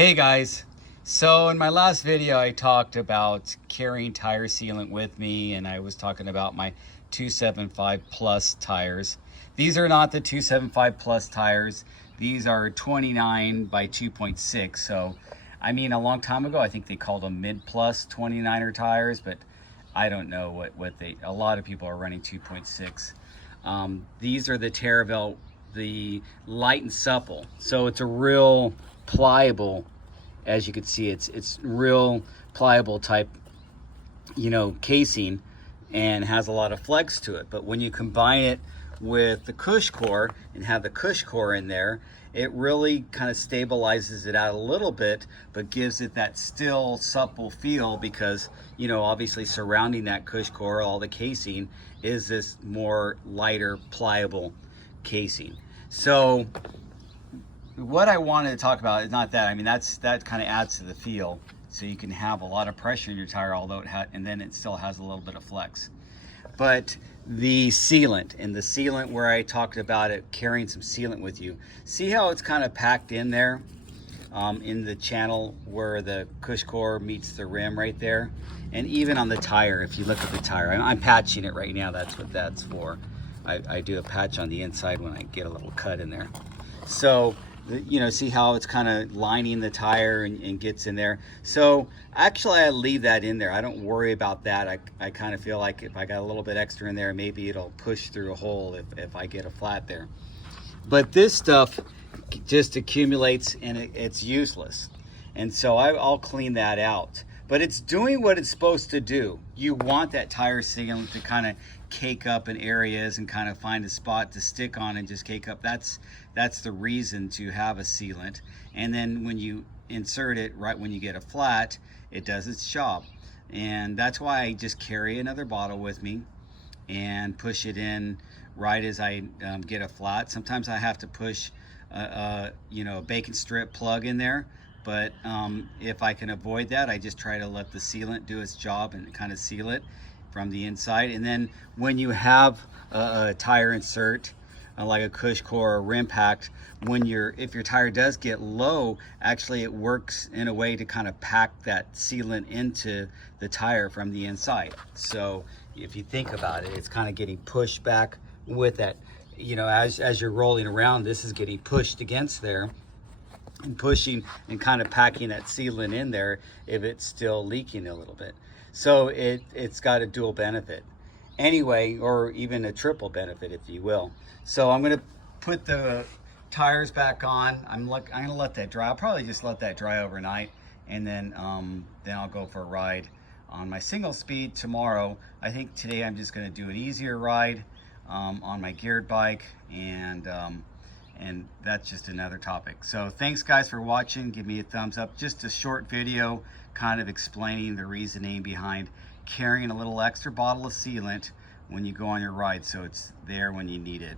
Hey guys, so in my last video I talked about carrying tire sealant with me, and I was talking about my 275 plus tires. These are not the 275 plus tires. These are 29 by 2.6. So I mean, a long time ago I think they called them mid plus 29er tires, but I don't know a lot of people are running 2.6. These are the Teravail, the light and supple. So it's a real pliable, as you can see, it's real pliable type, casing, and has a lot of flex to it. But when you combine it with the CushCore and have the CushCore in there, it really kind of stabilizes it out a little bit, but gives it that still supple feel, because obviously surrounding that CushCore, all the casing, is this more lighter pliable casing. So what I wanted to talk about is not that. I mean, that kind of adds to the feel, so you can have a lot of pressure in your tire, although and then it still has a little bit of flex. But the sealant, where I talked about it, carrying some sealant with you. See how it's kind of packed in there, in the channel where the CushCore meets the rim right there, and even on the tire. If you look at the tire, I'm patching it right now. That's what that's for. I do a patch on the inside when I get a little cut in there. So see how it's kind of lining the tire and gets in there. So actually I leave that in there. I don't worry about that. I kind of feel like if I got a little bit extra in there, maybe it'll push through a hole if I get a flat there. But this stuff just accumulates and it's useless. And so I'll clean that out. But it's doing what it's supposed to do. You want that tire sealant to kind of cake up in areas and kind of find a spot to stick on and just cake up. That's the reason to have a sealant. And then when you insert it right when you get a flat, it does its job. And that's why I just carry another bottle with me and push it in right as I get a flat. Sometimes I have to push a bacon strip plug in there. But if I can avoid that, I just try to let the sealant do its job and kind of seal it from the inside. And then when you have a tire insert, like a CushCore or rim pack, if your tire does get low, actually it works in a way to kind of pack that sealant into the tire from the inside. So if you think about it, it's kind of getting pushed back with that. As you're rolling around, this is getting pushed against there, and pushing and kind of packing that sealant in there if it's still leaking a little bit. So it's got a dual benefit anyway, or even a triple benefit, if you will. So I'm going to put the tires back on. I'm going to let that dry. I'll probably just let that dry overnight, and then I'll go for a ride on my single speed tomorrow. I think today I'm just going to do an easier ride on my geared bike, and that's just another topic. So thanks guys for watching. Give me a thumbs up. Just a short video kind of explaining the reasoning behind carrying a little extra bottle of sealant when you go on your ride, so it's there when you need it.